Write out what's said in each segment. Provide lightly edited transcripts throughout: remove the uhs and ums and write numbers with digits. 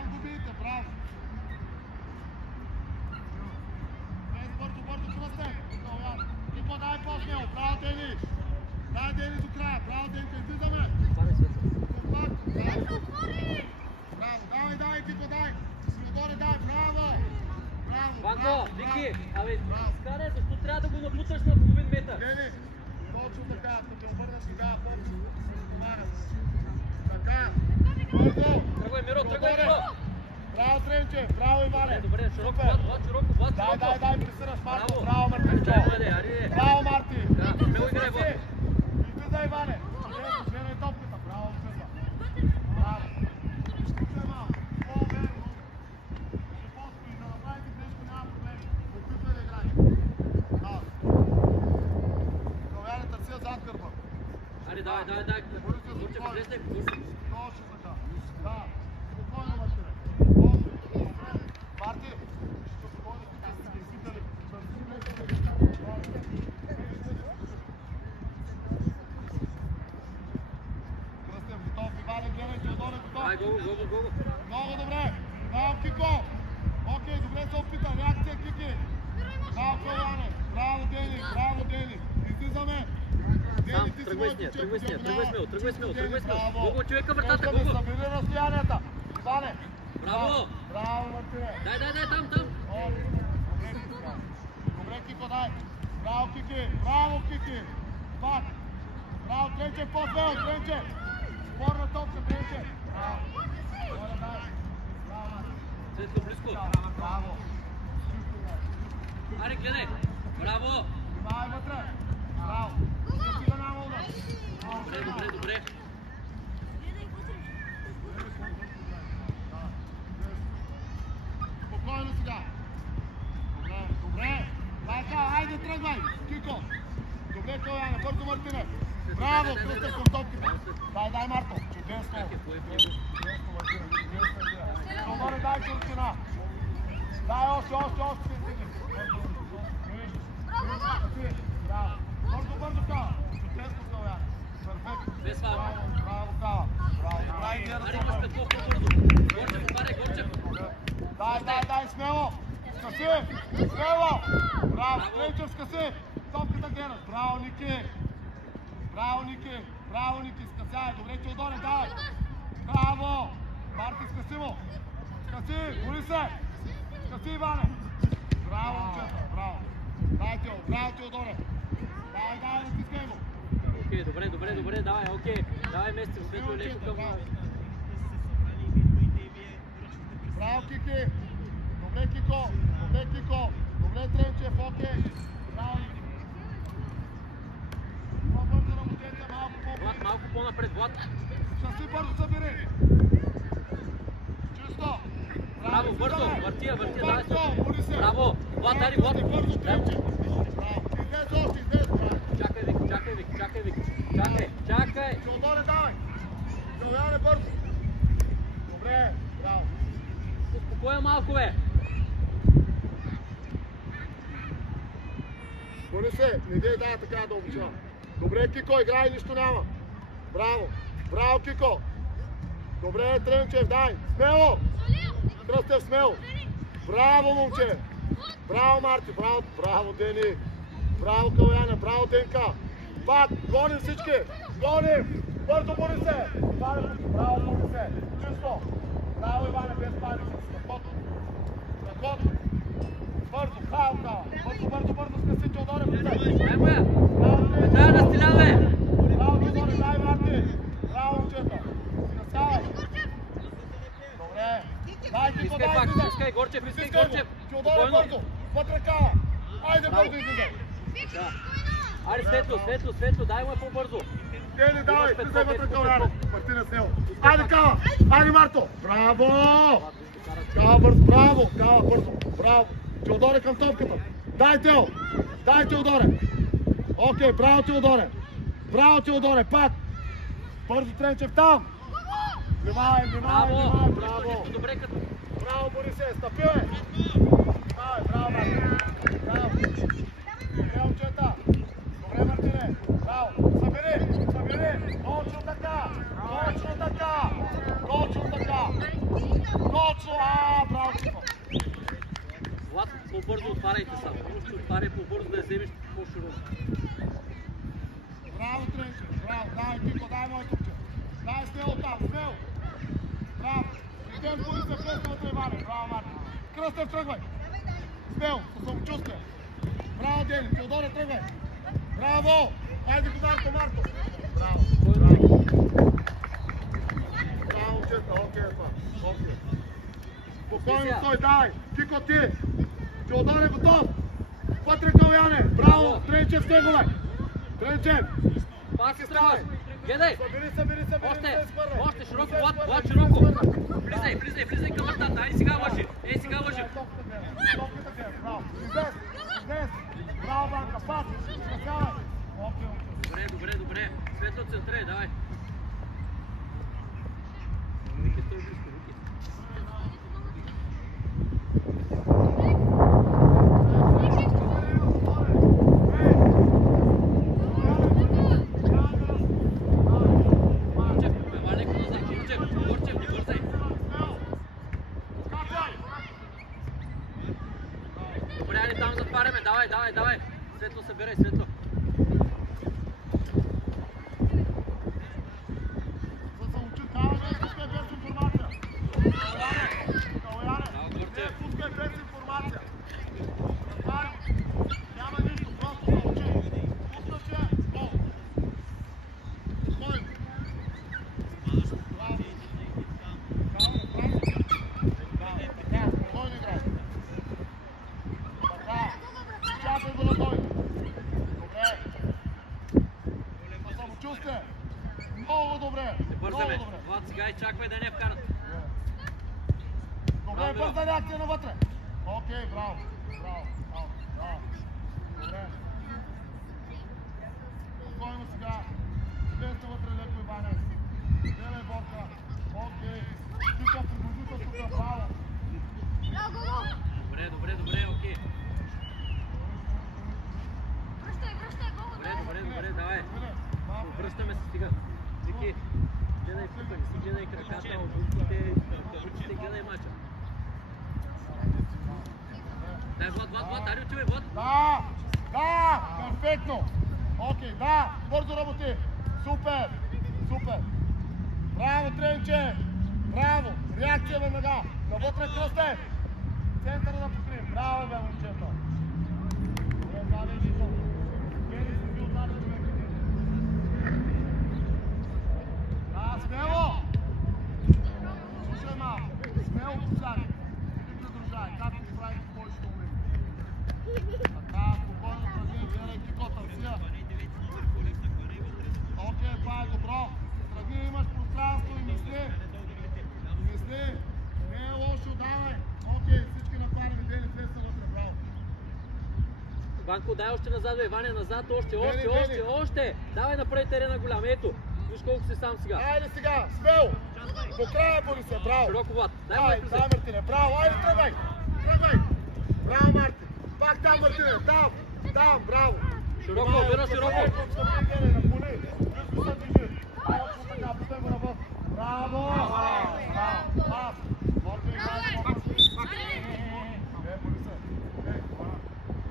Там го бийте, браво. Бързо, кръстен. Кико, дай по-смело. Браво, Дени. Дай, Дени, до края. Браво, Денка, излизаме. Браво, давай, Кико, дай. Симодоре, дай, браво. Ванко, Вики, абе, скаре, защо трябва да го набуташ на половин метър? Дени, точно така, като те обърнеш тогава повече, се помагат. Така, бързо. Тръгвай, Миро, тръгвай, Миро. Браво, Тренче, браво, Иване. Добре, широко, Влад, широко. Дай, присираш, Марко. Браво, Мартинчо. Браво, Марти. Смело играй, Влад. Излизай, Иване. Гледай топката. Браво, Цеза. Браво. Излизай малко. По-верно. Ще постои, да направите грешка, няма проблеми. Опитвай да играй. Ковяне търсия зад гърба. Аре, давай. Горче, влезне. Точно така. Да. Спокойно, Мартине. Марти, спокойно, така сте изпитали. Кръстен, готов. Иване, гледай, Теодоре, готов. Ай, гол. Много добре. Браво, Кико. Окей, добре се опита. Реакция, Кики. Браво, Ковяне. Браво, Дени. Излизаме. Сам, тръгвай смело. Гого, човека вратата, Гого. Събери разстоянията. Иване. Браво. Браво, Мартине. Дай, там. Добре, Кико, дай. Браво, Кики. Пак. Браво, Тренче, по-смело, Тренче. Спорна топка, Тренче. Браво. Светло, близко. Браво. Аре, гледай. Браво. Внимавай вътре. Браво. Стига няма удар. Добре. Спокойно сега. Добре. Айде, тръгвай. Кико. Добре, Ковяне. Бързо, Мартине. Браво, кръстен към топката. Дай, Марто. Чудесно. Добре, дай куртина. Дай още. Браво. Бързо, Кава. Чудесно, Ковяне. Перфектно. Браво, Кава. Аре, имаш Петков по-бързо. Горчев. Дай, смело. Скъси. Смело. Браво, Тренчев, скъси. Топката гледаш. Браво, Ники. Скъсяй. Добре, Теодоре, дай. Браво. Марти, скъси му. Боли се. Скъси, Иване. Браво, момчета. Браво, Теодоре. Дай, натискай го. Окей, добре, давай, окей. Давай, Местер, светло леко към... Браво, Кики. Добре, Кико. Добре, Тренчев, окей. Браво, Ники. По-бързо на младенца, Влад, малко по-напред, Влад. Съси бързо събери. Чисто. Браво, бързо, въртия, давай. Боли се. Браво, Влад, Влад. Бързо, Тренчев. Браво. Излез. Чакай, Вики. Чакай. Теодоре, давай. Ковяне, бързо. Добре, браво. Успокоя малко, бе. Боли се, не дей дай така да обичава. Добре, Кико, играй, нищо няма. Браво, Кико. Добре, Тренчев, дай. Смело. Кръстев, смело. Браво, момче. Браво, Марти. Браво, Дени. Браво, Ковяне. Браво, Денка. Пак, гоним всички. Бързо, боли се. Браво, боли се. Чисто. Браво, Иване, без паника. Страхотно. Бързо, Кава. Бързо, скъси, Теодоре. Дай, настилявай. Браво, Теодоре, дай, Марти. Браво, момчета. Скъсявай. Добре. Дай, Кико, дай, излизай. Искай, Горчев. Теодоре, бързо. Вътре Кава. Айде, бързо излизай. Аре, светло, дай му по-бързо. Дени, давай, излизай вътре Ковяне. Мартина снело. Айде, Кава. Айде, Марто. Браво. Кава, бързо. Браво, бързо. Браво. Теодоре към топката. Дай, Теодоре. Окей, браво, Теодоре. Пак. Бързо, Тренчев, там. Внимавай. Браво. Браво, Борисе. Стъпи, бе. Браво, Марти. Браво. Добре, момчета. Добре, Мартине. Браво. Събери. Точно така. Точно, браво, Кико. Влад, по-бързо отваряйте само. Ще отваряй по-бързо да я вземеш по-широко. Браво, Тренче, браво. Дай, Кико, дай мой тупче. Дай смело там, смело. Браво. Идем, пули се Кръстев вътре, Иване. Браво, Марко. Кръстев, тръгвай. Смело, със самочувствие. Браво, Дени, Теодоре, тръгвай. Браво. Айде го, Марко, Марко. Браво, браво. Браво, чета, окей, па. Окей. Спокойно стой, дай. Кико ти. Теодоре, готов. Вътре към Яне. Браво. Тренчев, стегове. Тренчев. Паси тръгвай. Гледай. Събери. Още, широко, Влад, широко. Влизай към вратата. Айде сега лъжи. Сега лъжи. Браво. Изнес. Браво, Банка. Пас. Добре. Светло центре, давай. Вики, стой близко, Вики. Давай. Светло събирай, Светло. Чаквай да не вкарат. Добре, бърза реакция навътре. Окей, браво. Добре. Спокойно сега. Десна вътре леко, Иване. Делай борка. Окей. Тика приблизителството, браво. Добре, окей. Добре, давай. Връщаме се сега. Вики. Гледай пъка, не си гледай краката, обучите, гледай мача. Дай, Влад, ари отивай, Влад. Да, перфектно. Окей, да, бързо работи. Супер. Браво, Тренче. Браво, реакция веднага. Навътре Кръстев. Центъра да покрием. Браво, бе, момчета. Това не е виждал. Гери си бил тази човек. Смело! Слушай малко, смело посяни. Не придружай, както прави в повечето моменти. Така, спокойно тръгни, гледай Кико, търсия. Окей, това е добро. Тръгни, имаш пространство и мисли. Не е лошо, давай. Окей, всички напарени, Дели, влез са вътре, браво. Банко, дай още назад, бе, Иване, назад, още. Давай напред терена голям, ето. Виж колко си сам сега. Айде сега, смело! До края, Борисе, браво! Широко, Влад. Дай, Мартине, браво! Айде, тръгвай! Браво, Мартин! Пак там, Мартине, там, браво! Широко, бира широко! Браво!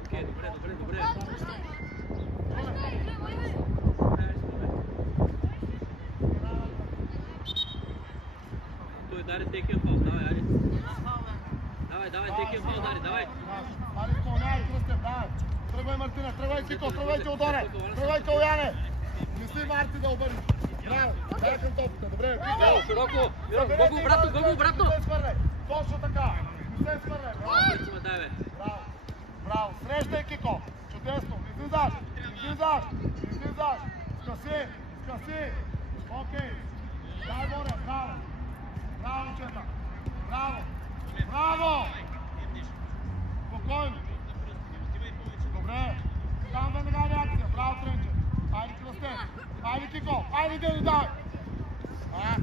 Окей, добре. Дари, текен фал, давай. Давай, текен фал, давай. Айде, изпълнявай, Кръстев, давай. Тръгвай, Мартина, тръгвай, Кико, тръгвай, Теодоре. Тръгвай, Каляне. Мисли, Марти, да обърнеш. Браво, дай към топката, добре. Браво, широко. Го обратно. Точно така. Не се свърляй, браво. Браво, срещай, Кико. Чудесно, излизаш. Скъси. Окей. Дай, Боре, браво. Браво, момчета! Браво! Спокойно! Добре! Там веднага реакция! Браво, Тренче! Айде, Кръстев! Айде, Кико! Айде, Дени, давай! Дай!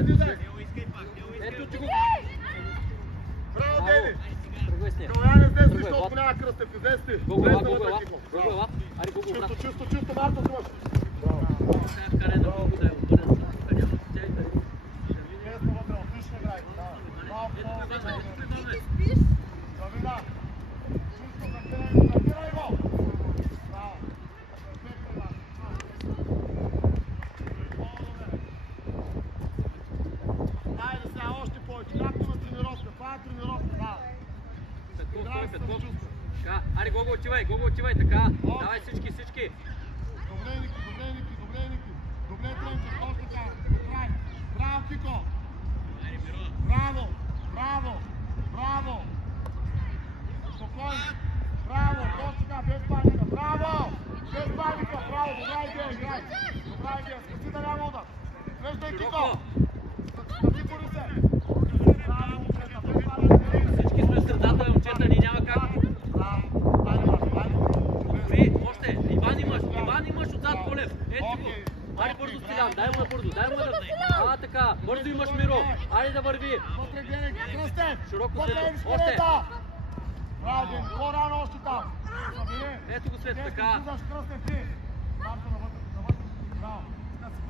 Излизай! Ето, че го... Браво, Дени! Тръгвай с нея. Каляне с десни, защото няма Кръстев. Издесни! Гого, Ари, Гого, Чисто, Марто, снимаш! Браво! Сега вкарай да Гого да я обърне. Давида! Чисто, картирай го! Браво! Айде сега още повече, както на тренировка, това е тренировка, да. Петков. Така, аре Гого отивай, така. Давай всички. Добре, Ники. Добре, Тренчев, точно така. До край. Браво, Кико. Браво. Спокойно. Браво, точно така, без паника. Браво. Добра идея, играй. Скъси да няма удар. Срещай, Кико. Скъси, Борисе. Браво, момчета, без паника. Всички сме в средата, момчета, ни няма как. Още, Иван имаш отзад, Колев. Ето го. Айде бързо Стилян, дай му да. Така, бързо имаш Миро. Айде да върви. Широко Светло. Още. Браво, Ден, по-рано още там. Ето го Свет, така.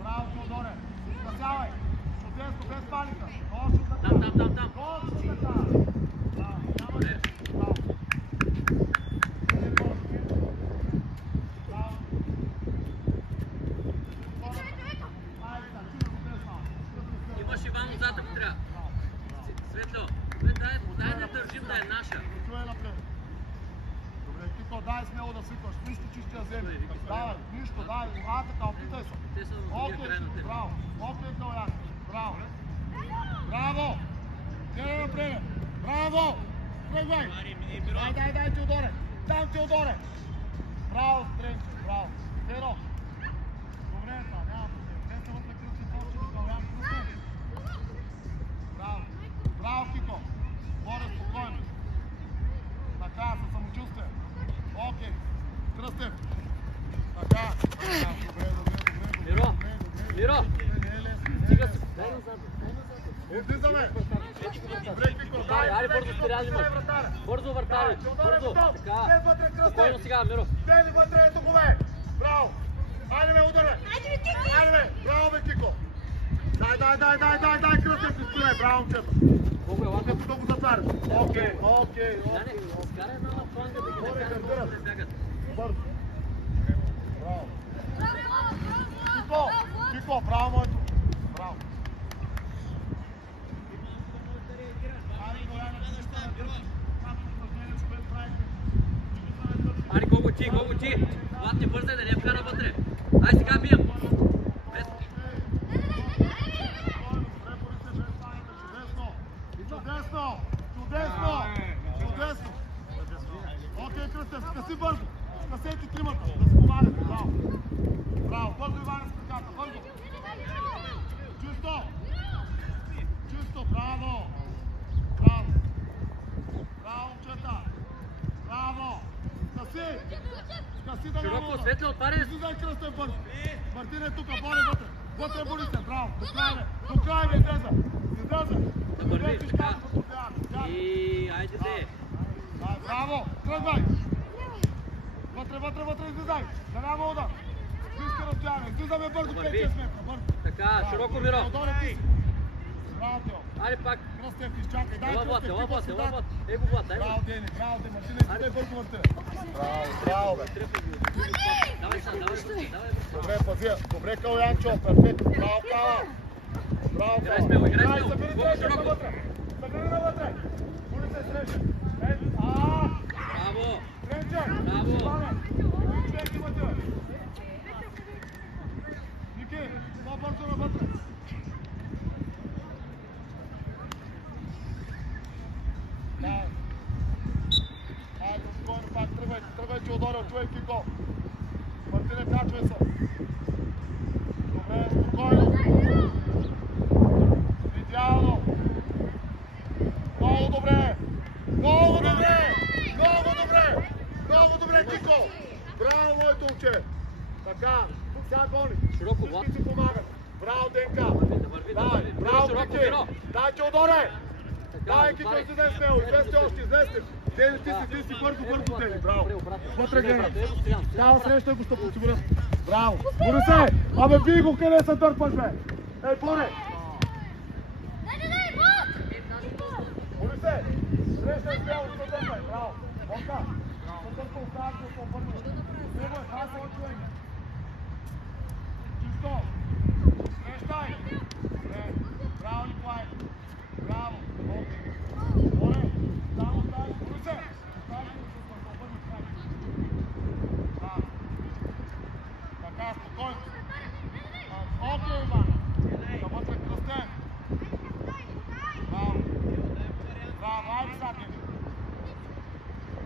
Браво, Теодоре. Спасявай. Чудесно, без паника. Точно така. Там. Точно така. Браво. Имаш Иван отзад, ако трябва. Светло, дай да държим да е наша. Добре, Кико, дай смело да свикваш. Нищо, че ще я вземе. Давай, нищо, дай. Така, опитай се. Те са на другия край на теб. Браво. Оклик на Оян. Браво. Гледай напред. Браво. Тръгвай. Дай, Теодоре. Там, Теодоре. Браво, Тренче. Браво. Теро. Добре, това, няма проблем. Те са вътре кръсти почти на Оян. Браво, Кико. Боре, спокойно. Така, със самочувствие. Окей. Кръстев. Така. Миро. Стига се. Дай назад. Излизаме. Айде бързо Стилян имаш. Бързо вратари. Бързо. Така. Спокойно сега, Миро. Дели вътре е тукове. Браво. Айде ме, ударе. Айде ме. Браво, бе, Кико. Дай, Кръстев, изпирай. Браво, момчета. Тук го затваря. Окей. Скара една на фланга да ги накарат да бягат. Бързо. Браво. Кико, браво, моето. Браво. Ари, Гого ти. Латни бързай да не вкара вътре. Ай сега бием. Чудесно. Окей, Кръстев, скъси бързо. Скъсете тримата, да се помагате. Браво. Бързо, Иване, с краката. Бързо. Чисто. Браво. Браво, момчета. Браво. Скъси да няма Широко, удар. Светло, отваряй. Излизай, Кръстев, бързо. Мартин е тука, Боре вътре. Вътре, Борисе, браво. До край, излезе. Да върви, така. И айде де. Браво, тръгвай. Вътре, излизай. Да няма удар. Близко разстояние. Излизаме бързо, 5-6 метра. Бързо. Така, широко, Миро. Браво, Тео. Айде пак. Кръстев, изчакай. Дай, Влад, Кръстев, Влад. Его Влад, дай. Браво, Дени. Мартина, излизай бързо, Мартина. Браво, бе. Давай са, давай. Добре, пази. Добре, Калянчо. Перфектно. Браво, Кала. Браво, Играй смело. Събери навътре. Боли се среща. Браво. Тренче. Ники, по-бързо навътре. Айде, спокойно, пак тръгвай, че ударил, чуй Кико. Мартине, качвай се. Добре, спокойно. Идеално. Много добре, Кико. Браво, моето момче. Така, сега гони. Широко, Влад. Всички си помагат. Браво, Денка. Да върви. Браво, Широко, Кики. Миро. Дай, Теодоре. Дай, Кико, отваряй. излезай смело. Излезте. Дени, ти си бързо, Дени. Браво. Вътре гледай. Цяла среща го ще подсигурят. Браво. Борисе, абе бий го, къде се дърпаш, бе? Ей, Боре. Срещай смело, съдърпай, браво. Бока, съдърпай, остават се обърни. Него е хаса от човек. Чисто. Срещай. Добре, браво, Николай. Браво, окей. Добре, само дай, Борисе. Остави се да обърни край. Така, спокойно. Окей, Иван. Навътре Кръстен. Браво. Браво, айде сега, Дени.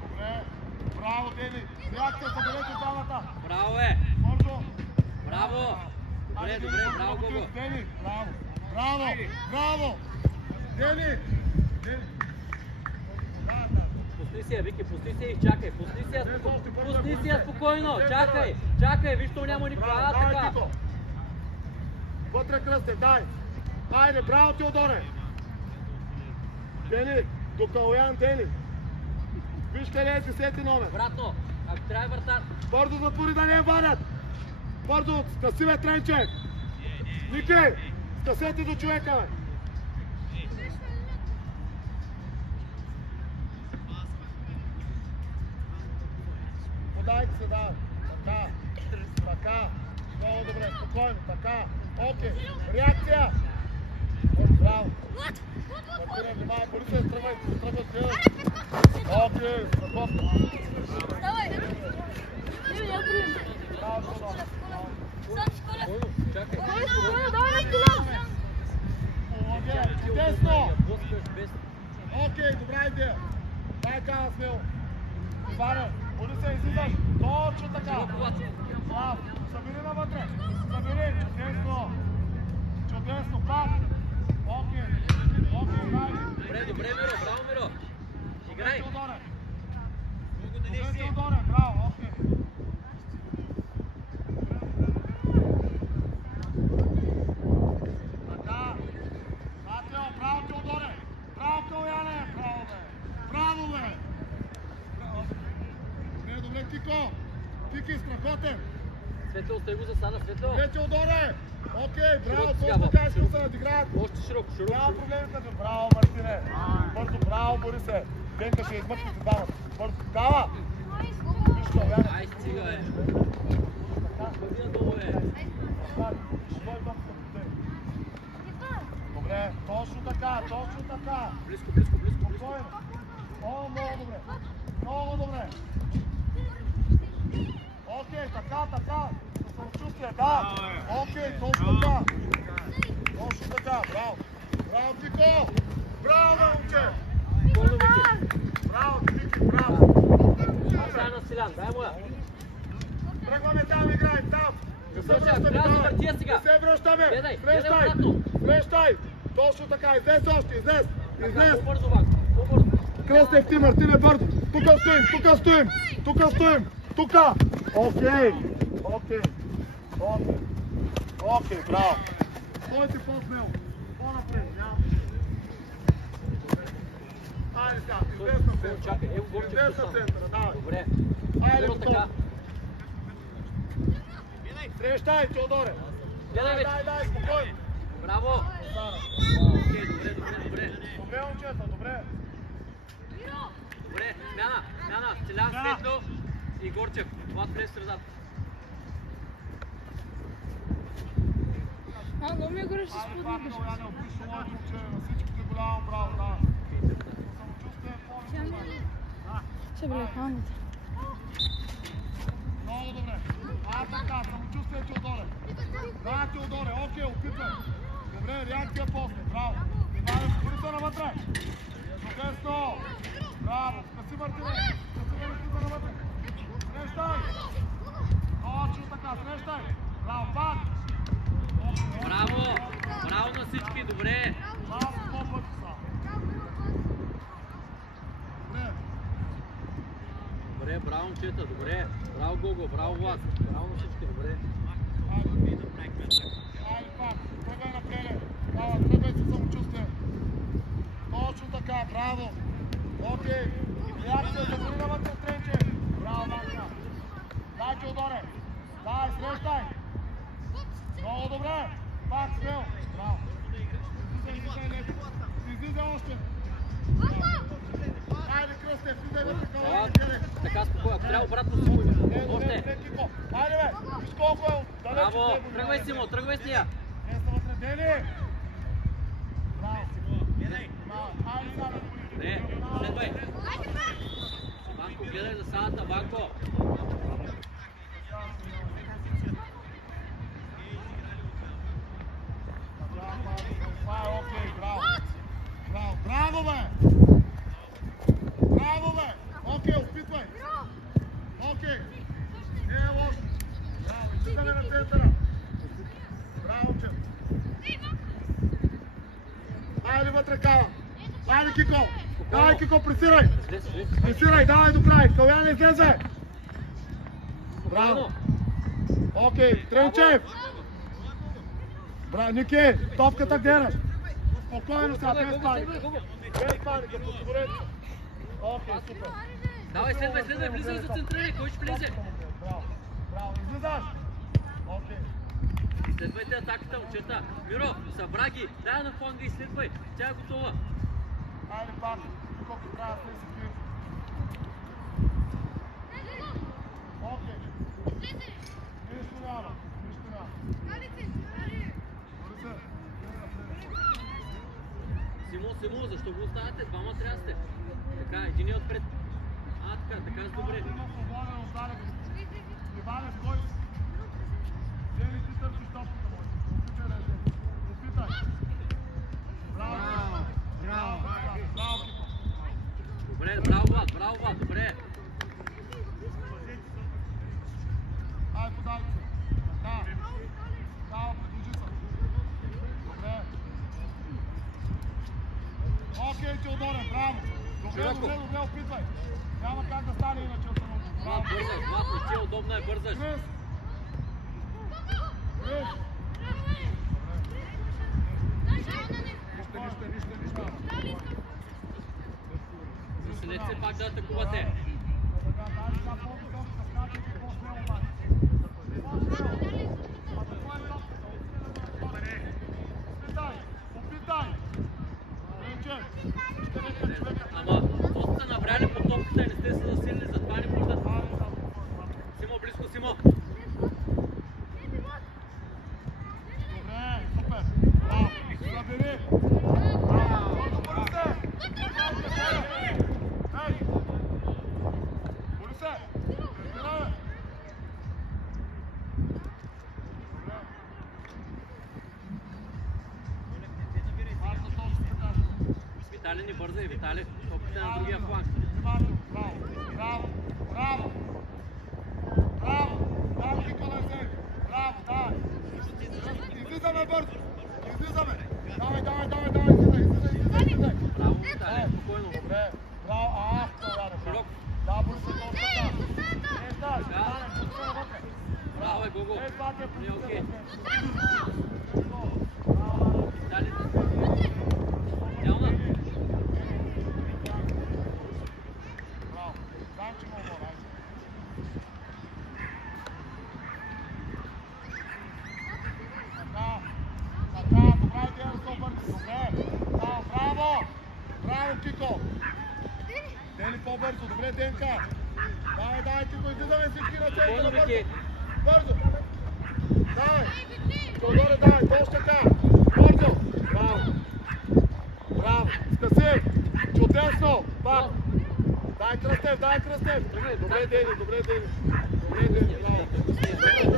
Добре. Браво, Дени. Реакция, съберете двамата. Браво е! Бързо. Браво! Добре, добре, браво, Гого. Дени, браво. Браво, браво. Дени. Дени. Пусти си я, Вики, пусти си я и чакай. Пусти си я спокойно. Чакай, чакай, виж, то няма никога. А, така. Вътре Кръстев, дай. Айде, браво, Теодоре. Дени, до Калоян, Дени. Виж къде е 10 номер. Обратно, ако трябва вратар. Бързо затвори да не я вадят. Бързо, скъси бе, Тренче. Ники, скъсете до човека, бе. Подайте се, да. Така, така. Много добре, спокойно, така. Окей, реакция. Браво. Мартина, внимай, Борисе, тръгвай, гледай. Окей, страховка. Браво, Теодор. Чакай. Десно. Окей, добра идея. Дай кава смело. Иване, Борисе, излизаш. Точно така. Браво. Събери навътре. Събери. Чудесно. Чудесно. Пак. Окей. Окей, играй. Добре, добре, Миро, браво, Миро. Играй. Добре, Теодоре. Браво, окей. Така. Матео, браво, Теодоре. Браво, Калояне. Браво, бе. Браво, бе. Добре, добре, Кико. Кики, страхотен. Светло, остави го за Сана, Светло. Добре, Теодоре. Окей, браво, Широко сега, точно така искам широко. да се надиграят. Още широко, широко. Няма проблемите. Браво, Мартине. Бързо, браво, Борисе. Денка ще измъкнете двамата. Бързо, дава. Виж, Калояне. Ай, стига, бе. Така. Ходи надолу, бе. Добре, точно така, точно така. Близко, близко, близко, близко. Спокойно. О, много добре. Много добре. Окей, така, така. Със самочувствие, да. Окей, точно така. Точно така, браво. Браво, Кико. Браво, момче. Спокойно, Вики. Браво, Кики, браво. Ай, дай на Силян, дай му я. Тръгваме там, играем там. Не се връщаме, трябва да давай. въртия сега. Не се връщаме. Гледай, Срещай. гледай обратно. Срещай. Точно така, излез още, излез. Излез. По-бързо, Вак, по-бързо. Кръстев ти, Мартине, бързо. Тука стоим, тука стоим. Тука стоим. Тука. Окей. Окей. Окей. Окей, браво. Стойте по-смело. По-напред, няма. Айде сега, излез на центъра. Чакай, ево Горчев Излез на тук. центъра, давай. Добре. Айде, Миро, готов. така. Срещай, Теодоре. Гледай вече. Дай, спокойно. Браво. Стара. Окей, добре, добре, добре. Добре, момчета, добре. Добре, смяна. Селян, Смяна. Светло и Горчев. Това през средата. Много ми гореше с Айде, пак, поднебеш. Калояне, опишу лойко, че на всичките голямо браво, да. Самочувствие е повече. Ще бе, хамата. Много добре. Така, самочувствие, Теодоре. Да, Теодоре, окей, опитвай. Добре, реакция после, браво. Иване, спори се навътре. Чудесно. Браво. Скъси, Мартине. Скъси, Мартине, навътре. Срещай. Точно така, срещай. Браво, пак. Браво. Браво на всички, добре. Браво, по-пъти са. Добре. Добре, браво, момчета, добре. Браво, Гого, браво, Влад. Браво на всички, добре. Айде пак, тръгай напред. Дава, тръгай се самочувствие. Точно така, браво. Окей. Реакция, затвори навътре, Тренче. Браво, Манка. Дай, Теодоре. Дай, срещай. Много добре. Пак смел. Браво. Излизай, Лето. Излизай още. Айде, Кръстев, иде вътре към Това, Ангеле. така спокойно. Ако трябва обратно си му. Още. Айде, бе, виж колко е далеч от Браво. него. Тръгвай си му, тръгвай си я. Места вътре, Дели! Браво! Айде, Сава! Не, следвай. Ванко, гледай за салата, Ванко. Това е окей, браво! Браво, браво, бе! Браво, бе! Окей, опитвай! Окей! Не е лошо! Браво, изчитаме на центъра! Браво, че! Айде вътре, Кала! Айде, Кико! Давай, Кико, пресирай! Пресирай, давай до край! Каляне, излезе! Браво! Окей, Тренчев! Браво, Ники, топката гледаш! Спокойно сега, без паника! Без паника, подсигурете! Окей, супер! Давай, следвай, влизай за центриране, кой ще влезе? Браво, браво, излизаш! Окей! Следвайте атаката, момчета. Миро, събра ги, дай на фланга и следвай. Тя е готова. Айде пак, колко трябва да се крием. Окей. Нищо няма, нищо няма. Симо, защо го оставяте? Двама трябва да сте. Така, един е отпред. Така е добре. Има свободен отдаля. Иване, стой. Дели ти търсиш топката, мой. Опитай да е. Опитай. Браво. Браво, Кико. Добре, браво, Влад, добре. Ай, подай се. Да. Да, приближи се. Добре. Окей, Теодоре, браво. Добре, опитвай. Няма как да стане иначе от самото. Влад, не ти е удобно е, бързаш. Кръс. Нищо. Заседете се пак да атакувате. Ама, просто са набрали по топката и не сте се засилили, затова не може да... Симо, близко, Симо. Добре, супер. Браво. Забери. Браво. Ей! Борисе! Разбираме! Виталий, не бързай, Виталий. Топката на другия фланг. Браво! Браво, Николай Зек! Браво, давай! Излизаме бързо! Излизаме! Давай! Излизай! Браво, Виталий, спокойно. Добре! Браво! Широк. Да, бързо топката! Браво е, Гого. Не, окей. Браво! Виталий. Ялна. Браво! Знам, че мога, Така, добра идея да се обърне. Добре. Браво, Кико. Дели по-бързо. Добре, Денка. Давай, Кико, излизаме всички на центъра. Вики. Бързо. Давай. Теодоре, давай, точно така. Бързо. Браво. Скъси. Чудесно. Пак. Дай Кръстев. Добре, Дени. Браво.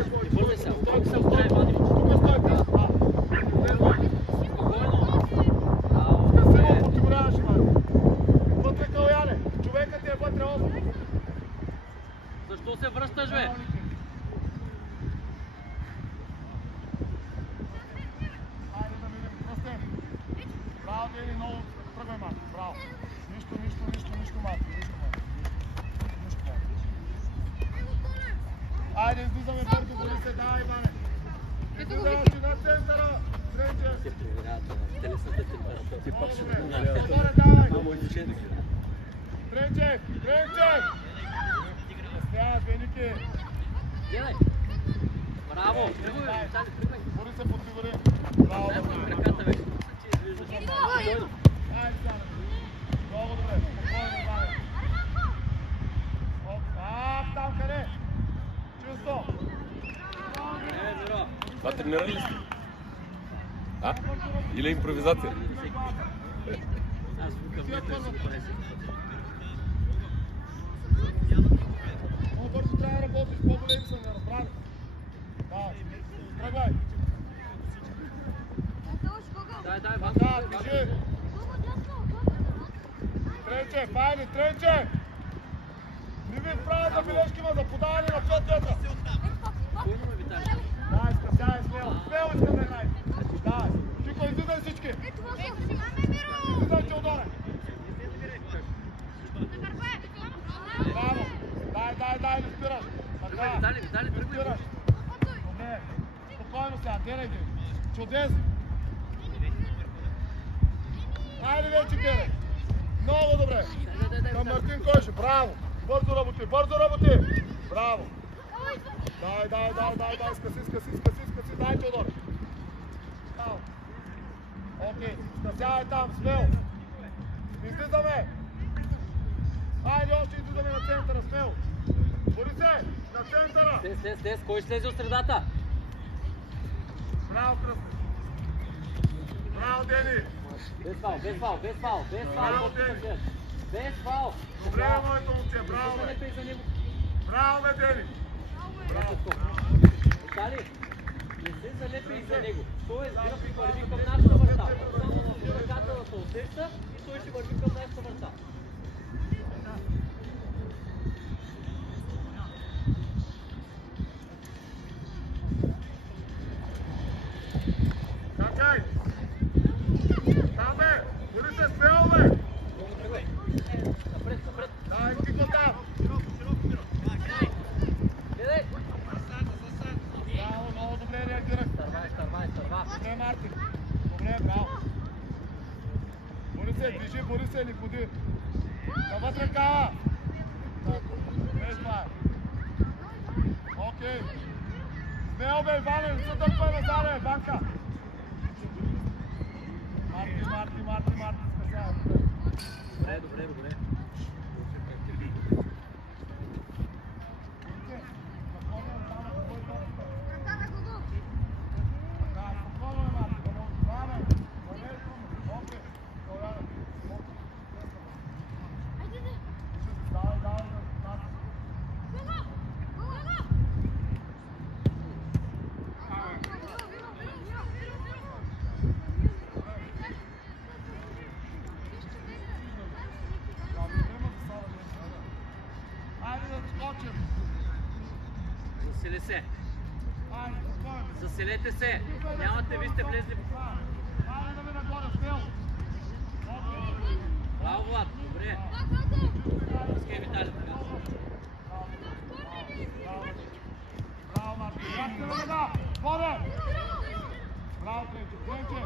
Не бързай се, открай, Вади. Защо се връщаш, бе? Айде да видим. Кръстев. Браво, Дени, много тръгвай, Марко. Браво. Нищо, Марко. Айде, излизаме бързо, Борисе. Давай, Иване. Излизаме си на центъра. Тренчев. Те проверяват телесната температура. Ти пак ще Теодоре, давай. Мамо, изучение. Тренчев. Стоява, Ники. Гледай. Браво. Борисе, подсигури. Браво. Дай му краката, бе. Ти излизаш. Спокойно. Айде, там къде? Чисто. Миро. Това тренирали ли сте? А? Или импровизация? Аз към метър си 20. Много бързо трябва да работиш, по-големи са, не разбрали. Да, тръгвай. Дай, Ван. Да, движи. Тренче, Файли, тренче! Не ви правят бележки, ма за подаване на пътята. Кой има Виталий? Дай, скъсяй, смело. Смело искам да играй. Дай. Чико, излизай всички. Излизай, Теодоре. Браво. Дай, не спираш. Така. Виталий, тръгвай. Спираш. Добре. Спокойно сега, дерай ги. Чудесно. Хайде вече, Дере. Много добре. Към Мартин Койше, браво. Бързо работи. Браво. Дай. Скъси. Дай, Теодор. Браво. Окей. Скъсявай там, смело. Излизаме. Хайде, още излизаме на центъра, смело. Бори се, на центъра. Стес, кой ще слезе от средата? Браво, Кръстев. Браво, Дени. Без фал. Без фал. Добре, моето момче, браво, бе. Браво, бе, Дени. Браво. Виталий, не се залепи и за него. Той върви към нашата врата. Само на ръката да се усеща и той ще върви към нашата врата. Чакай! Там бе! Бори се, смело, бе! Напред. Дай, Кико там! Гледай! Браво, много добре реагирах. Стърва. Добре, Мартин. Добре, браво. Бори се, или ходи. Навътре кава. Без това. Окей. Смело, бе, Иване, не се дърпай назад, бе, Банка. Мартин, скъсява. Добре. Заселете се! Нямате, ви сте влезли. Браво, Влад! Добре! Искай, Виталий, така. Браво, Мартин! Браво, Тренче!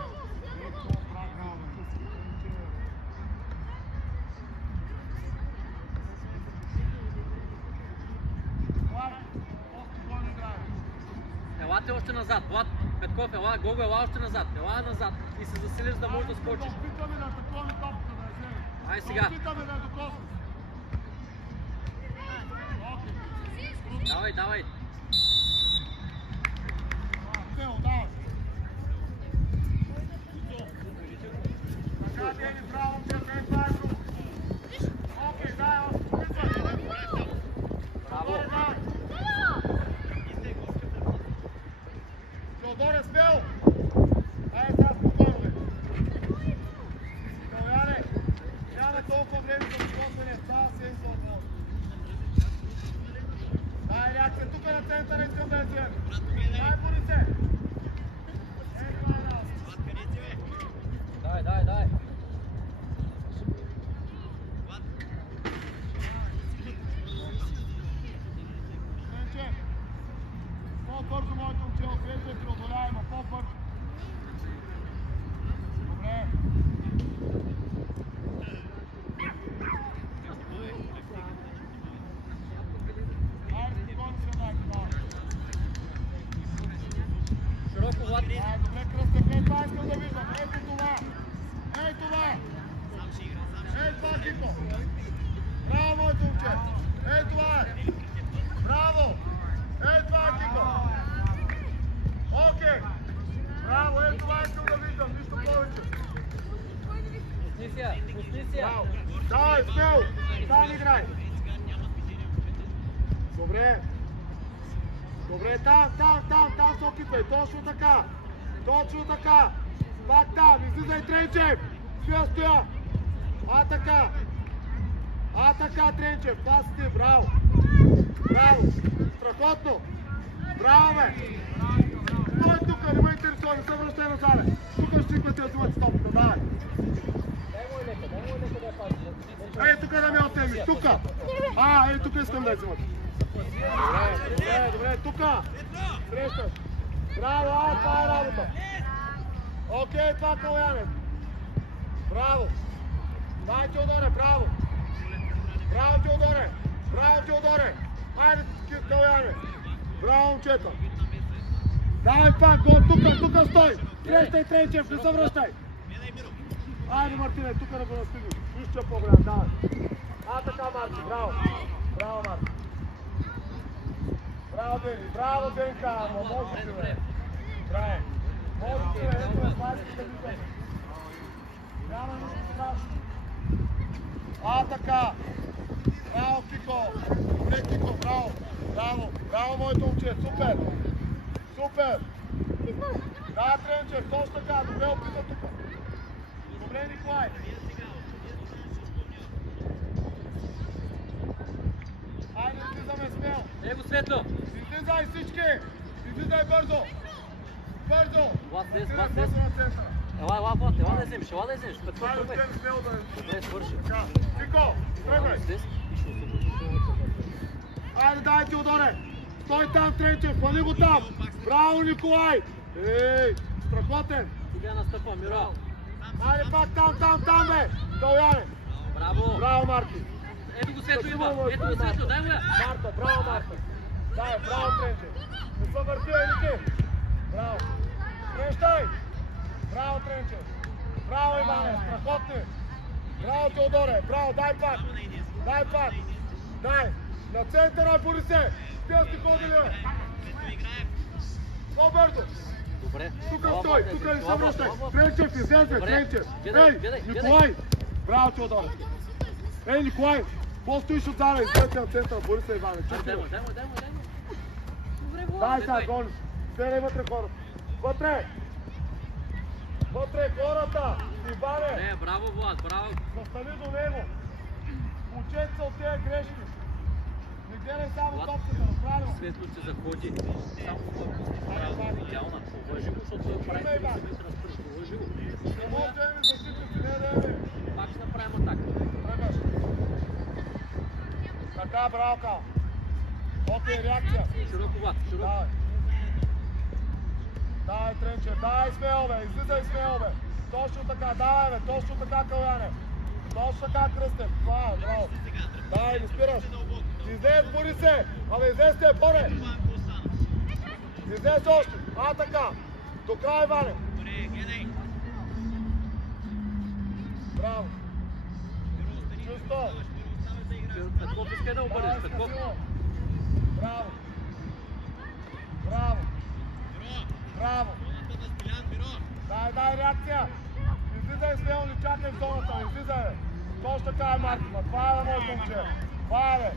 Елате още назад, Влад Петков, Гого, ела още назад, ела назад и се засилиш, за да можеш да скочиш. Опитаме да такови топката да я вземем. Ай сега. Опитаме да я докоснем. Давай. Смело, давай. Така, Дени, браво, че това е друго. Окей, дай, Браво. Теодоре, смело! Айде сега спокойно, бе. Теодоре, няма толкова време за подготвяне. Става се и се отнел. Дай, реакция, тук на центъра искам да я вземем. Дай, Борисе! Това е работа. Дай. Тренче, по-бързо моето момче, отвежда и преодоляемо, по-бързо. Добре. Айде, спокойно се дай, това. Широко, Влад. Добре, Кръстев, това искам да виждам. Ето това. Ей това, Кико. Браво, моето момче. Ей това е. Браво! Ей, това е Кико! Окей! Браво, ей, това искам да виждам, нищо повече! Пусни си я! Браво! Давай, смело! Там играй! Добре! Добре, там се опитвай, точно така! Точно така! Пак там, излизай Тренчев! Стоя! Така, Тренчев, това си ти, браво! Браво! Страхотно! Браво, бе! Стой тук, не ме интересува, не се връщай назад, бе! Тук ще си да взимат стопата, давай! Дай му леко да я пази. Ей, тук да ме отнеми, тук! Ей, тук искам да я взимат. Добре, тук! Срещаш! Браво, това е работа! Окей, това Каляне! Браво! Дай, Теодоре, браво! Браво, Теодоре! Айде, Каляне! Браво, момчета! Давай пак, гол, тук стой! Срещай Тренчев, не се връщай! Айде, Мартине, тук да го настигнеш. Нищо по-голям, давай! Така, Марти, браво! Браво, Марти! Браво, Денка! Може си, бе! Браво! Може си, бе! Ето, това искам да виждам! Няма нищо страшно! Така! Браво, Кико! Добре, Кико, браво! Браво, моето момче! Супер! Да, Тренчев, точно така! Добре, опита тук! Добре, Николай! Айде, излизаме смело! Его Светло! Излизай всички! Излизай бързо! Влад, ела да вземеш, Петко, тръгвай. Добре, свърши. Кико, тръгвай! Айде, дай, Теодоре! Стой там, Тренчев, хвали го там! Браво, Николай! Ей, страхотен! Сега настъпва, Миро. Айде пак там, бе! Каляне! Браво, Марти! Ето го Светло има, дай му я! Марта, браво, Марта! Дай, браво, Тренчев! Не се върти, Ники! Браво! Срещай! Браво, Тренчев! Браво, Иване! Страхотни! Браво, Теодоре! Браво, дай пак! Дай! На центъра, Борисе! Тия си ходили, бе! По-бързо! Добре. Тук стой! Тук не се връщай! Тренчев, излезе! Тренчев! Ей, Николай! Браво, Теодоре! Ей, Николай! По-стоиш отзаде! Излезе на центъра, Борисе, Иване! Дай му. Дай сега, гониш! Гледай вътре хората! Вътре хората! Иване! Браво, Влад, браво! Застани до него! Учете се от тези грешки! Не гледай само топката, направи! Светло се заходи. Само прави идеална. Уважи го, защото той прави да се разпръща. Уважи го. Не може да ми защитници, не да ми! Пак ще направим атака. Тръгаш! Така, браво, Кал! Окей, реакция! Широко, Влад, широко. Давай, Тренчев, давай смело, бе, излизай смело, бе. Точно така, давай, бе, точно така, Каляне. Точно така, Кръстев. Това е, браво. Давай, не спираш. Излез, Борисе. Излез те, Боре. Излез още. Така. До края, Иване. Браво. Чувство. Петков иска да обърнеш, Петков. Браво. Дай реакция. Излизай смело, не чакай в зоната, излизай, бе. Точно така е, Марти, това е, моето момче. Това е, бе.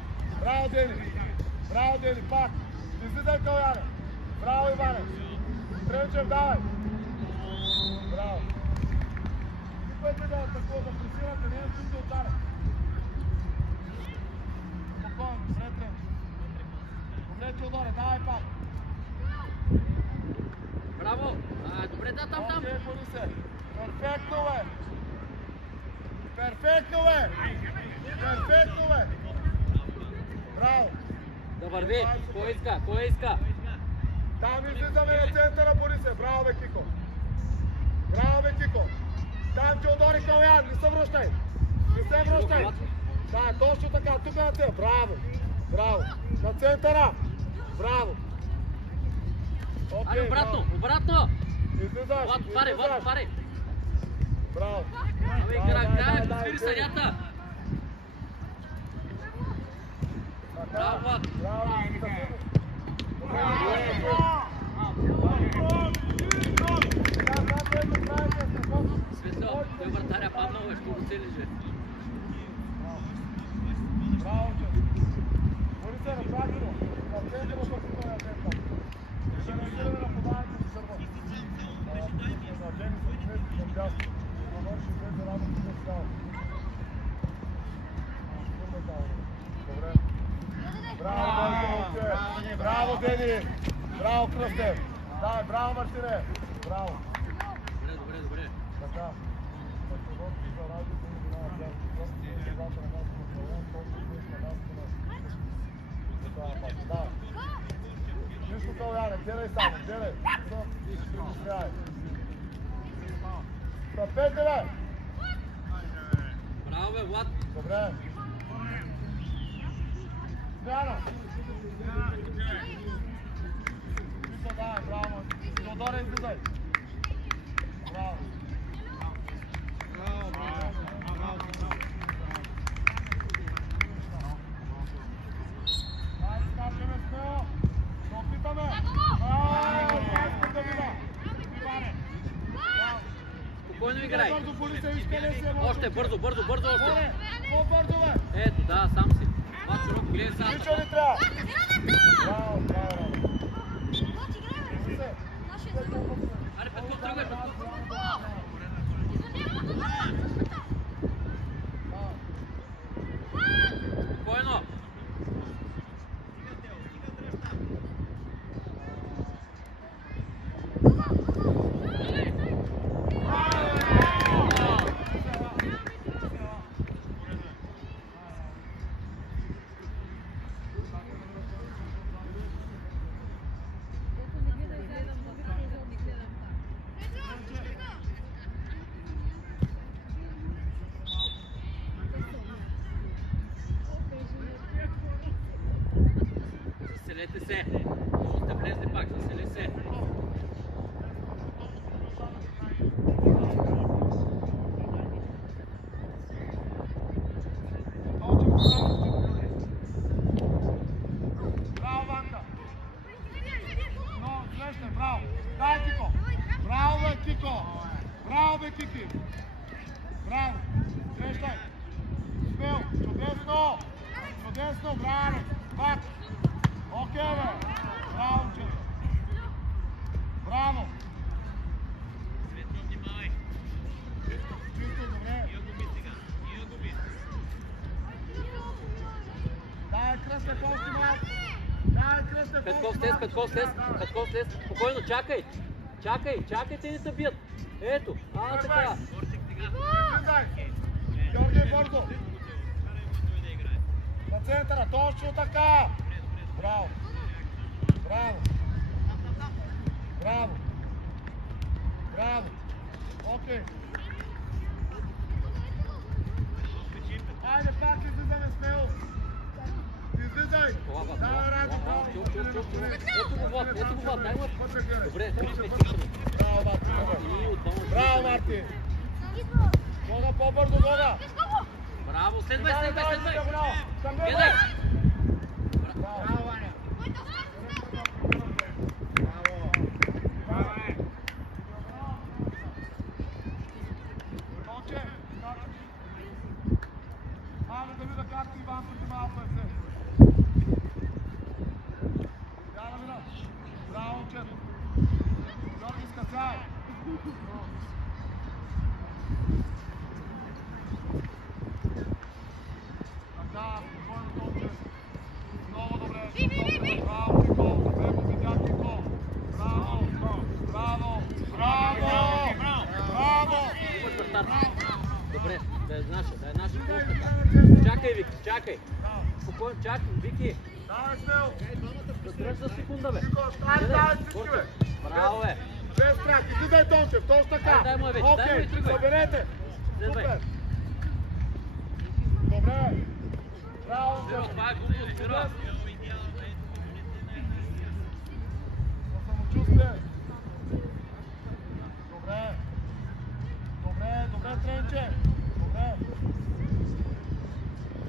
Браво, Дени, пак. Излизай, Каляне. Браво, Иване. Тренчев, давай. Браво. И пъти да атакува, да пресирате, не е чуди отдаде. Спокойно, добре, Тренчев. Добре, Теодоре, давай пак. Браво! Добре, да, там. Окей, Борисе. Перфектно, бе. Браво. Да върви. Кой иска? Там излизаме на центъра, Борисе. Браво, бе, Кико. Там Теодори Калян, не се връщай. Да, точно така, тук на центъра. Браво. На центъра. Браво. Айде, обратно. Излизаш. Влад, отваряй. Браво. Край, спири съдята. Браво, Влад. Браво, Светло, той вратаря паднал, ще го цели же. Браво, Борисе, направи го. Направи го, защото това е атента. Ще реагираме на подаването си сърва. На Денис от Меси към дясно. Навърши двете работи за става. Добре. Браво, браво, Дени! Браво, Кръстев! Давай, браво, Мартине! Браво! Добре. Така. Нищо Каляне, делай само, делай! Стъпете, бе! Браво, бе, Влад. Добре! Смяна! Мисля, давай, браво! Теодоре, излизай! Браво! Дай, скачаме смело! Да опитаме! Иване! Спокойно играй. Бързо, Борисе, виж къде си е! Още, бързо, още. По-бързо, бе! Ето, да, сам си. Това широко, гледай сега. Вича ли трябва? Браво, браво! Аре, Петко, тръгвай, Петко. Спокойно. Заселете се. Ще влезли пак, засели се. Браво, Ванка! Но, срещне, браво! Дай, Кико! Браво, бе, Кико! Браво, бе, Кики! Браво! Срещай! Смел! Чудесно! Чудесно, браво! Пак! Окей, бе! Браво, момчета! Браво! Чисто, добре! Дай, Кръстев, още малко! Дай, Кръстев, Петков слез. Спокойно, чакай. Чакайте ни да бият. Ето, така. Георгий, бързо! На центъра, точно така! Браво! Окей! Айде пак излизаме смело! Излизай! Давай, Ради, браво! Ето го, Влад, дай го. Добре, Браво, Марти! Браво, Марти! Гога, по-бързо, Гога! Браво, следвай. Към Гледай! него! Браво, Ваня! Момче, малко да видя как ти Иван преди малко е се. Я да видя. Браво, момчето. Георги, скъсяй. Така, спокойно, момче. Много добре. Браво, Кико. Добре го видя, Кико. Браво. Имаш вратар. Добре, да е наша. Чакай, Вики, чакай. Спокойно, чакай, Вики. Давай, смело. Дръж за секунда, бе. Кико, дай всички, бе. Браво, бе. Без страх, излизай, Тончев, точно така. Дай му я вече, дай му Окей, и тръгвай. съберете. Следвай. Супер. Добре. Браво, Миро, Миро. това е глупост, Миро. На самочувствие. Добре, Тренче. Добре.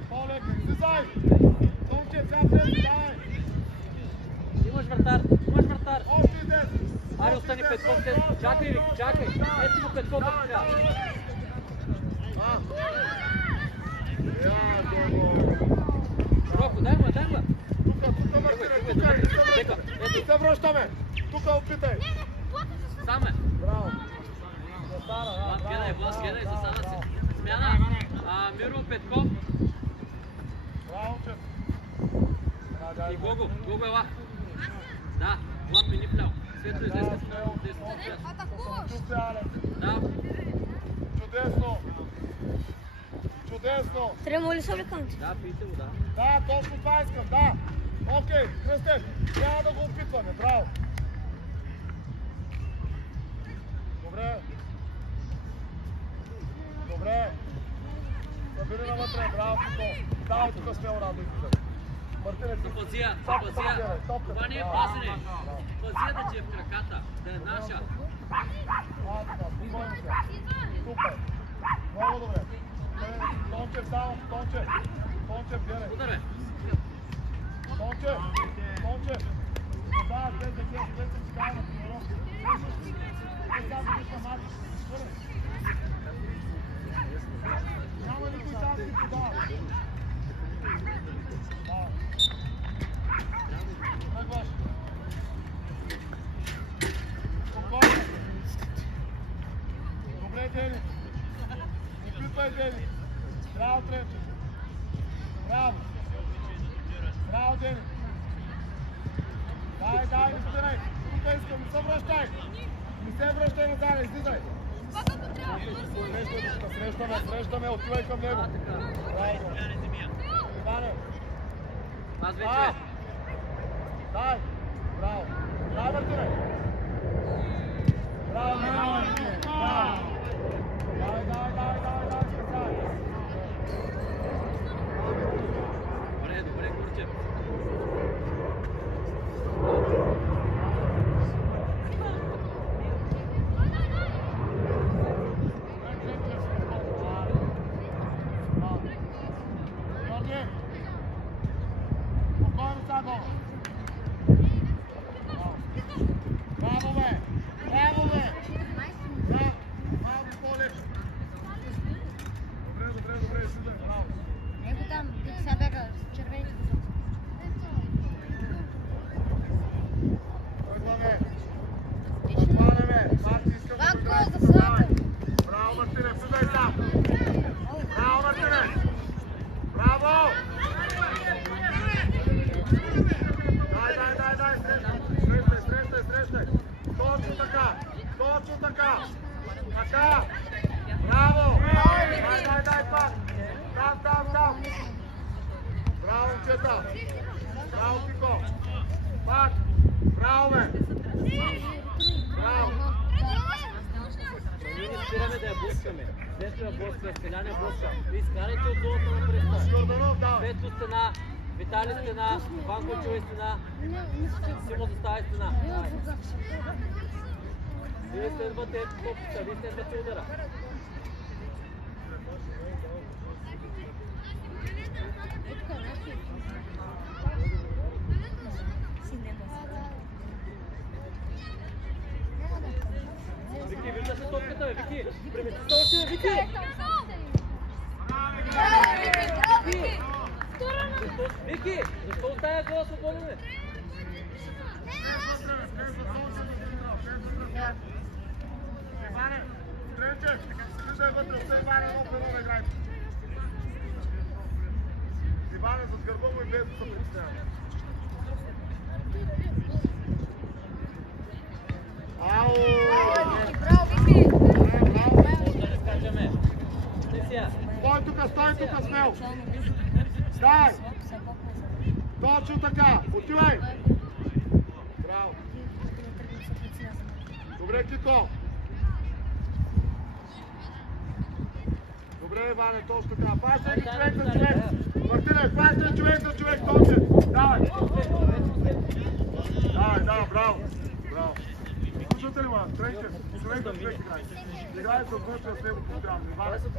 По-леко, излизай. Тончев, сега Аре, остани Петков след. Чакай, Вики, чакай. Ето го Петков така. Широко, дай му. Тука, Мартине, тук се връщаме. Тука опитай. Саме. Браво. Влад, гледай, засада си. Смяна. Миро Петков. Браво, че. И Гого е лах. Да, Влад ми ни влял. Светло излезка. Да. Чудесно. Трябва ли са леканци? Да, пийте го, да. Да, точно това искам, да. Окей, Кръстев, трябва да го опитваме, браво. Добре. Събери навътре, браво, тук. Давай тук смело, Радо, излизай. Мартине, ти. Пазия. Това не е пазене. Пазия да ти е в краката, да е наша. Така, спокойно сега. Супер. Много добре. Тончев, давам, Тончев, гледай. Удар, бе. Тончев. Да, гледай, си гава на тренировка. Не сега да виж на мати. Няма никой там да ти подава. Тръгваш. Спокойно. Добре, Дени. Опитвай, Дени. Браво, Тренче. Браво, Дени. Дай, не спирай. Тук искам, не се връщай. Не се връщай назад, излизай. Срещаме, отивай към него. Браво. Иване. Аз вече. Дай. Браво. Дай, Мартине. Браво. Дай. Добре, Курчев. Светло стена, Витали стена, Ванко чуе стена, Симо застави стена. Вие следвате топката, вие следвате удара. Вики, виждаш ли топката, бе, Вики? Премести се още, бе, Вики! Вики, защо оставя гола свободен, бе? Иване, Тренчев, слизай вътре, остави Иване едно в едно да играй. Иване, зад гърба му и без да се притеснява. Ау! Браво, Вики! Браво! Да не скачаме. Стой тук, смел! Дай! Точно така! Отивай! Браво! Добре, Кико! Добре, Иване, точно така! Пащай ги човек за човек! Мартине, пащай човек за човек! Точно! Давай! Давай, браво! Браво! Слушате ли ма? Тренчев, човек за човек играй. Играй с външния с него постоянно. Иване, тук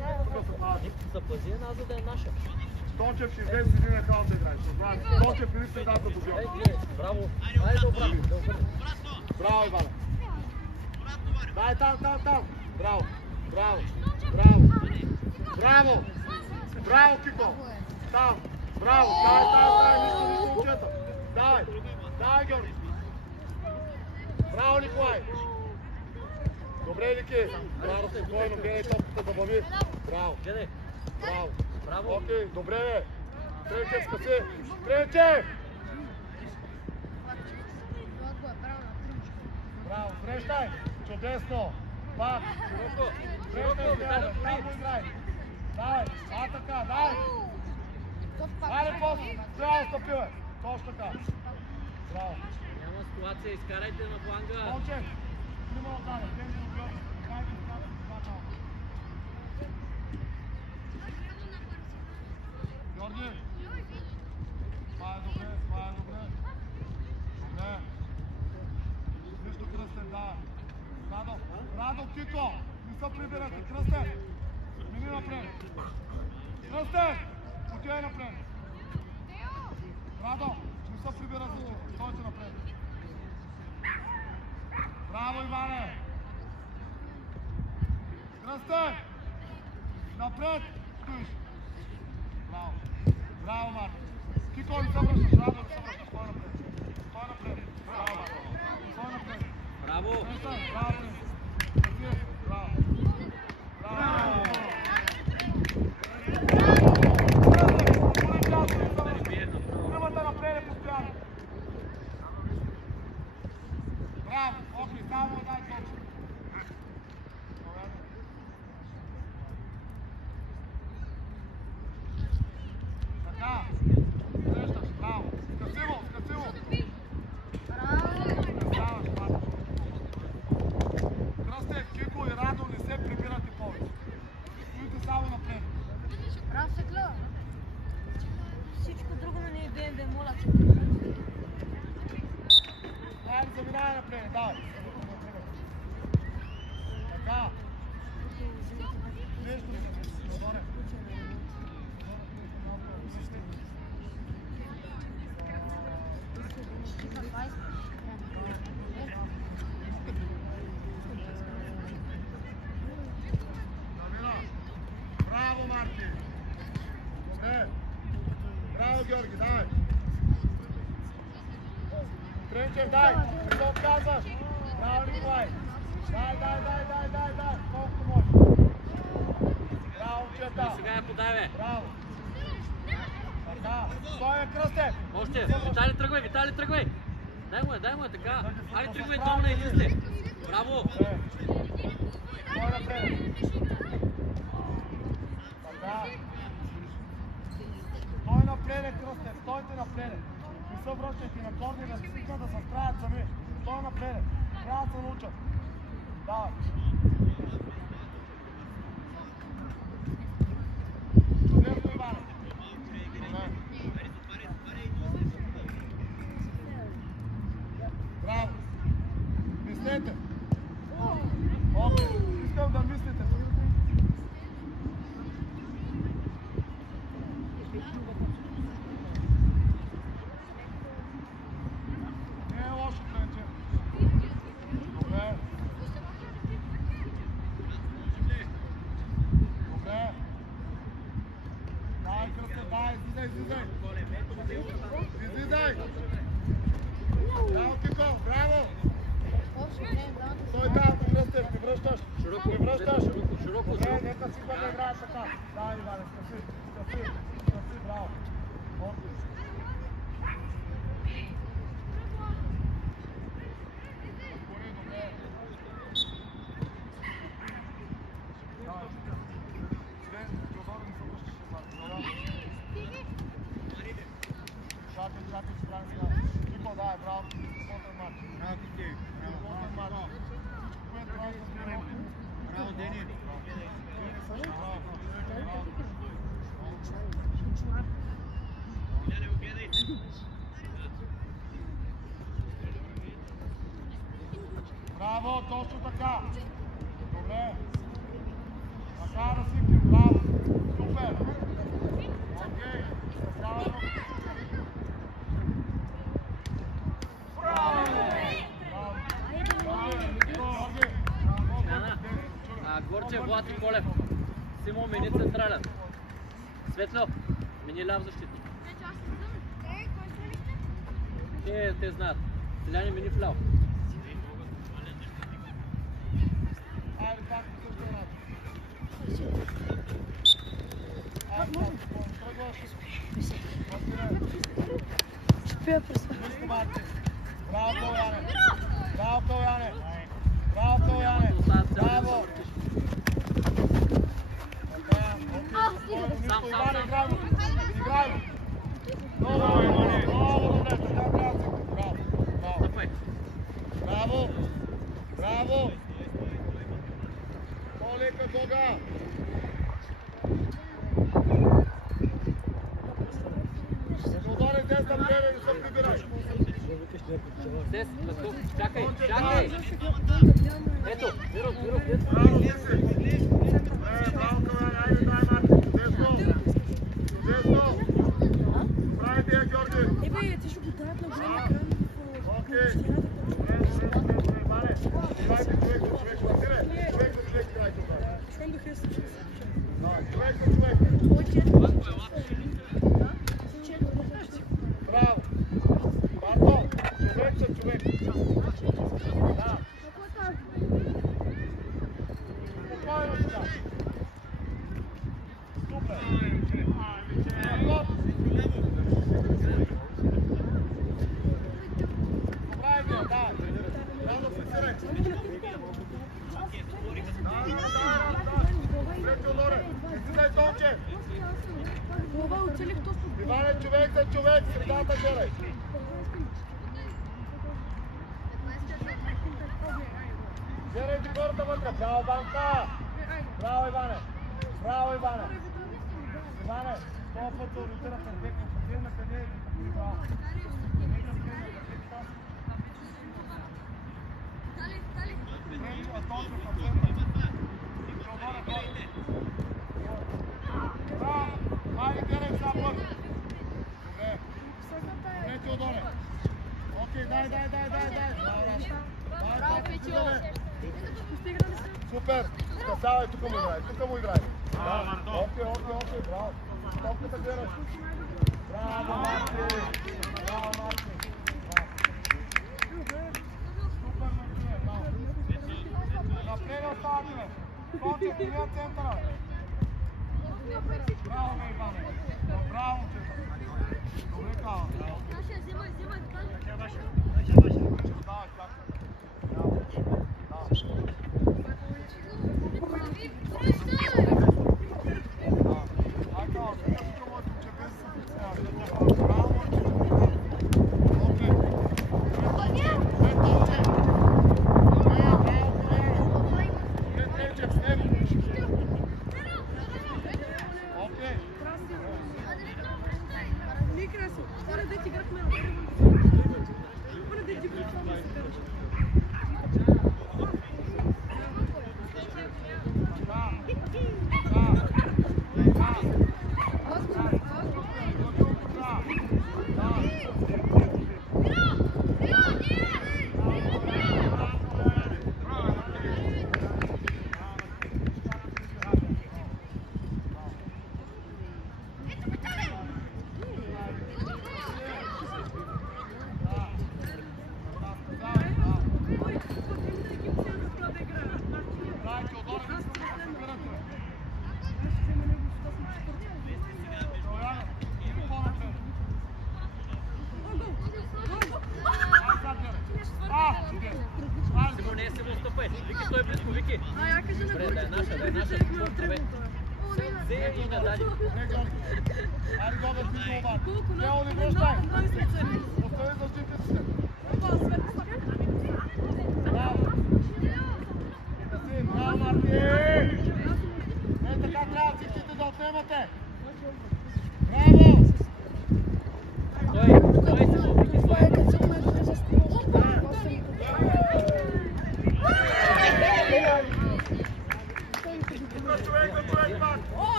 се плават. Запази една, за да е наша. Тончев ще излезе с един екран да играеш. Тончев не иска да божи. Браво! Айде да обратно. Браво, Иване! Дай там. Браво. Браво, Кико. Там. Браво. Дай. Нищо, момчета. Давай, Георги. Браво, Николай. Добре, Ники. Браво, спокойно, гледай топката да бави. Браво. Браво. Окей, добре, бе. Тренчев, скъси. Тренчев! Браво, срещай. Чудесно. Пак. Широко, Виталий, Браво, играй. Давай, така, дай. Айде, после. Трябва да стъпи, бе. Точно така. Браво. Няма ситуация, изкарайте на фланга. Момче, снима отдаде. Тези отгоре. Дайте така, това. Георги. Това е добре. Добре. Нищо Кръстен, да. Радо, Кико. Не се прибирате. Кръстен. Мини напред. Кръстен. Отивай напред. Радо, не се прибира за това. Стойте напред. Браво, Иване. Кръстен. Напред. Стоиш. Браво, Марко. Кико, не се връщаш. Радо, не се връщаш. Стой напред. Браво, Марко. Стой напред. Браво. Браво. Тримата напред е постоянно. Браво. Окей, само дай точно. Така. Срещаш. Браво. Скъсиво. Кръстен, Кико и Радо не се прибирате повече. Стоите само напред. Прав се гледа. Всичко друго не е БМВ, моля. Дай да заминай напред, давай. Така. Нещо се додоне. Браво, Марти! Добре! Браво, Георги, давай! Тренчев, дай! Не се отказваш! Браво, Николай! Дай! Колкото може! Браво, момчета! Сега я подай, бе. Браво! Така! Той е Кръстев! Още! Виталий, тръгвай! Дай му е така! Айде, тръгвай, долу на един сте! Браво! Той е напред! Така! Той напред е, Кръстев! Стойте напред! Не се връщайте на корни да свикнат да се справят сами! Той напред! Трябва да се научат! Давай! Чудесно, Иване! Браво! Мислете! Окей, искам да мислите! Не е лошо, Тренчев. Добре. Дай, Кръстев, дай, излизай! Излизай! Браво, Кико, браво! Той там, Кръстев, не връщаш! Не връщаш! Добре, нека си да играят така. Дай, Иване, скъси, браво! Окей. Браво, точно така! Добре! Така да свикнем, браво! Супер! Окей! Браво! Браво! Браво! Тренчев, Влад и Колев. Симо, мини централен. Светло, мини ляв защитник. Те знаят. Селяни мини вляво. Айде, пак по същия начин. Айде, пак, тръгваш. Спя през това. Нищо, Марти. Браво, Каляне. Браво, Каляне. Браво, Каляне. Браво. Нищо, Иване, играй му. Играй му. Много добре, така трябва да се. Браво, браво. Браво. Браво. По-лека, Гога. Теодоре, дес да време, не се прибираш. Дес, като, чакай, чакай. Ето, Миро. Браво, Лиси. Браво, Каляне, айде, дай, Марти. Десно. Десно. Прави тия, Георги. Ебе, те ще го дадат на голям екран. Окей. Добре, играйте човек за човек. Василе, човек за човек играйте. Щом да хреса, че се Човек за човек. Браво. Марто, човек за човек. Да. Спокойно сега. Супер. Стоп. Добра идея, да. Трябва да се сирай. Теодоре, излизай, Тонче. глава оцелих точно. Иване, човек за човек, средата гледай. Гледайте хората вътре. Браво, Банка! Браво, Иване! Браво, Иване! Иване, това път се ориентира перфектно. Къде на къде и какви браво. Браво! Хайде, гледай сега път. Добре. Добре, Теодоре. Окей, дай. Браво, Петю. Супер! Касавай, тук му играй. Окей, браво. Топката гледаш. Браво, Марти! Браво, Марти! Супер, Марти, браво. Напред оставате, бе. Тонче, ти гледа центъра. Браво, бе, Иване. Браво, момчета. Добре, Кава. Давай, как?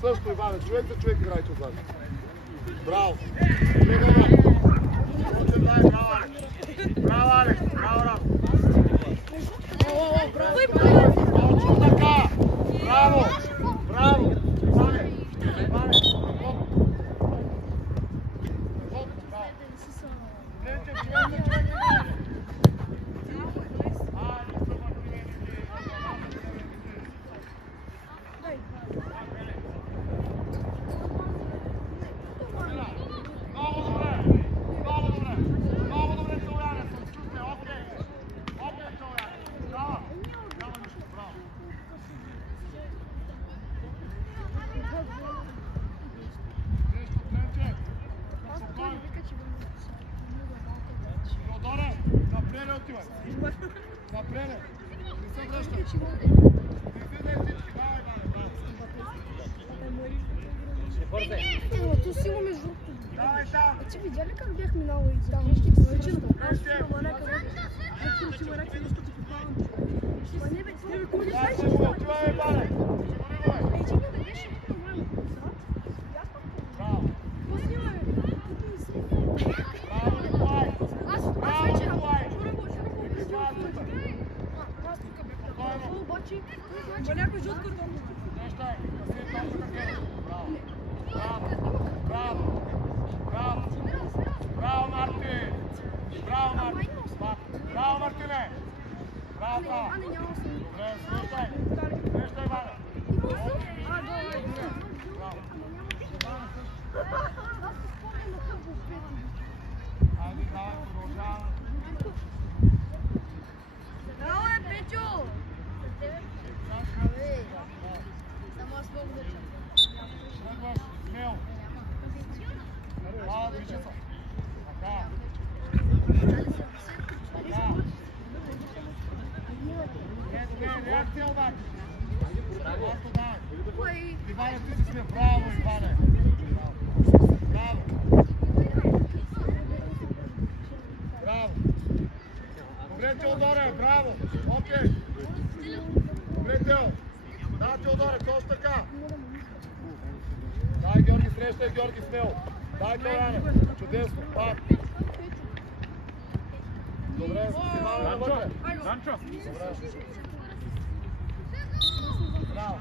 Също, Иване, човек за човек играйте отзад. Браво! Браво, Алекс! Браво, Рам! Точно така! Браво! Браво! Иване! Иване! Tu силно между другото. Ти видя ли как бях минала и там? Браво, Мартин! Браво, Мартине! Браво, Браво! Добре, срещай! Срещай, Ваня! Айде, давай, продължаваме. Браво е, Петю! Само аз мога да чакам. Следваш, смел. Браво, движи се. Така. Така. Не, реакция обаче. Марко, давай. Иване, ти си сме. Браво, Иване. Браво. Браво. Добре, Теодоре, браво. Окей. Добре, Тео. Да, Теодоре, точно така. Дай, Георги, срещай, Георги, смело. Дай, Тояне. Чудесно. Пак. Добре, Иване, навътре. Данчо! Добре. Браво.